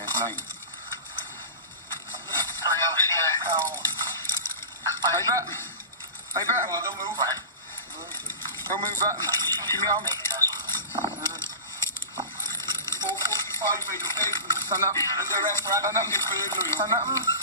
Yeah, mate. Hey, Bet. Hey, Bet. Oh, don't move. Don't move, Bet. Give me your arm. 445 made okay. Stand up. And the rest are Stand up. burglary. Stand up.